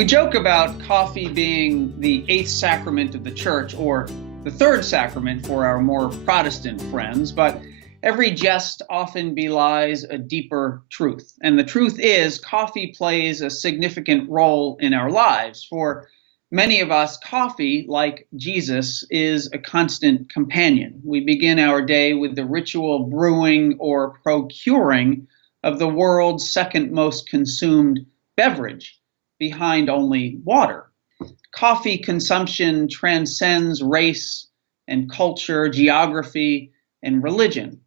We joke about coffee being the eighth sacrament of the church, or the third sacrament for our more Protestant friends, but every jest often belies a deeper truth. And the truth is, coffee plays a significant role in our lives. For many of us, coffee, like Jesus, is a constant companion. We begin our day with the ritual brewing or procuring of the world's second most consumed beverage, behind only water. Coffee consumption transcends race and culture, geography, and religion.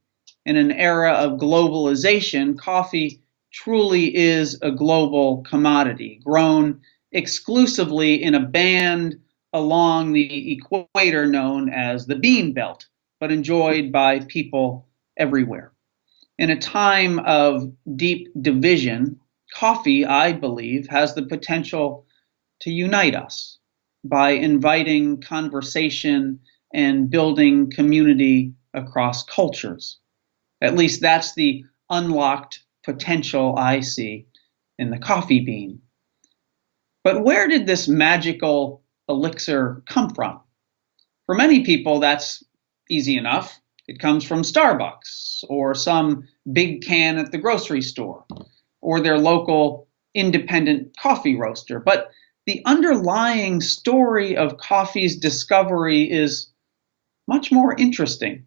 In an era of globalization, coffee truly is a global commodity, grown exclusively in a band along the equator known as the Bean Belt, but enjoyed by people everywhere. In a time of deep division, coffee, I believe, has the potential to unite us by inviting conversation and building community across cultures. At least that's the unlocked potential I see in the coffee bean. But where did this magical elixir come from? For many people, that's easy enough. It comes from Starbucks or some big can at the grocery store or their local independent coffee roaster. But the underlying story of coffee's discovery is much more interesting.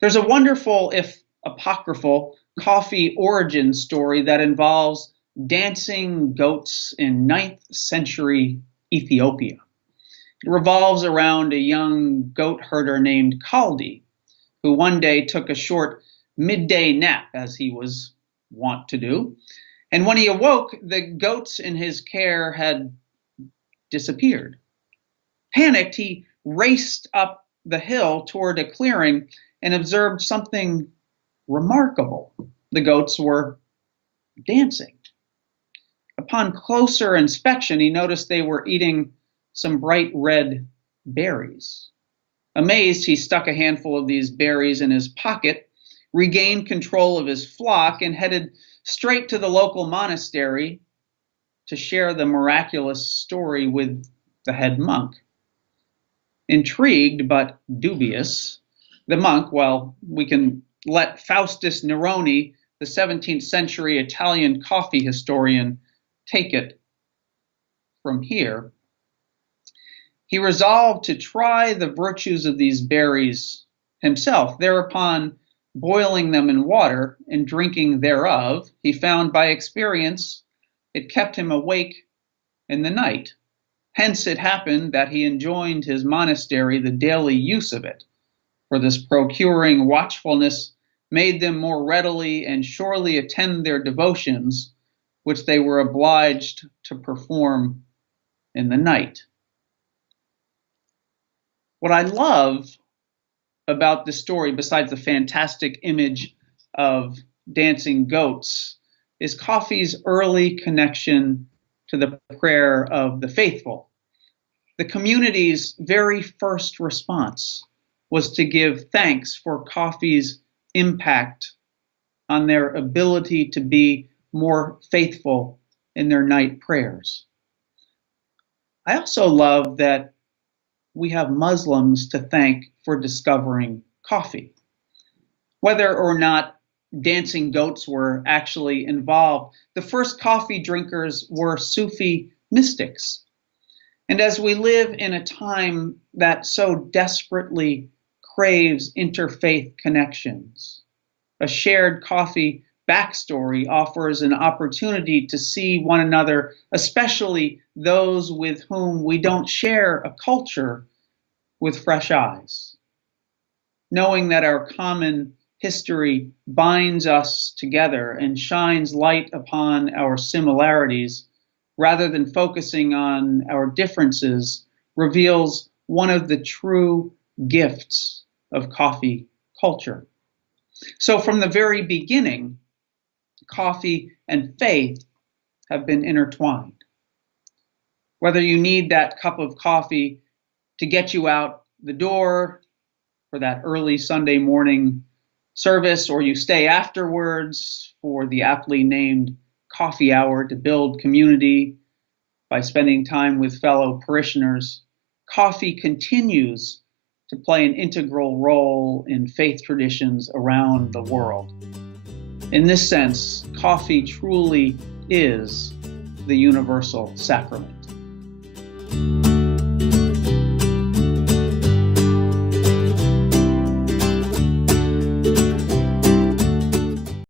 There's a wonderful, if apocryphal, coffee origin story that involves dancing goats in 9th century Ethiopia. It revolves around a young goat herder named Kaldi, who one day took a short midday nap, as he was wont to do. And when he awoke, the goats in his care had disappeared. Panicked, he raced up the hill toward a clearing and observed something remarkable. The goats were dancing. Upon closer inspection, he noticed they were eating some bright red berries. Amazed, he stuck a handful of these berries in his pocket, regained control of his flock, and headed straight to the local monastery to share the miraculous story with the head monk. Intrigued but dubious, the monk, well, we can let Faustus Neroni, the 17th century Italian coffee historian, take it from here. He resolved to try the virtues of these berries himself. Thereupon, boiling them in water and drinking thereof, he found by experience it kept him awake in the night. Hence it happened that he enjoined his monastery the daily use of it, for this procuring watchfulness made them more readily and surely attend their devotions, which they were obliged to perform in the night. What I love about this story, besides the fantastic image of dancing goats, is coffee's early connection to the prayer of the faithful. The community's very first response was to give thanks for coffee's impact on their ability to be more faithful in their night prayers. I also love that we have Muslims to thank for discovering coffee. Whether or not dancing goats were actually involved, the first coffee drinkers were Sufi mystics. And as we live in a time that so desperately craves interfaith connections, a shared coffee backstory offers an opportunity to see one another, especially those with whom we don't share a culture, with fresh eyes. Knowing that our common history binds us together and shines light upon our similarities, rather than focusing on our differences, reveals one of the true gifts of coffee culture. So from the very beginning, coffee and faith have been intertwined. Whether you need that cup of coffee to get you out the door for that early Sunday morning service, or you stay afterwards for the aptly named coffee hour to build community, by spending time with fellow parishioners, coffee continues to play an integral role in faith traditions around the world. In this sense, coffee truly is the universal sacrament.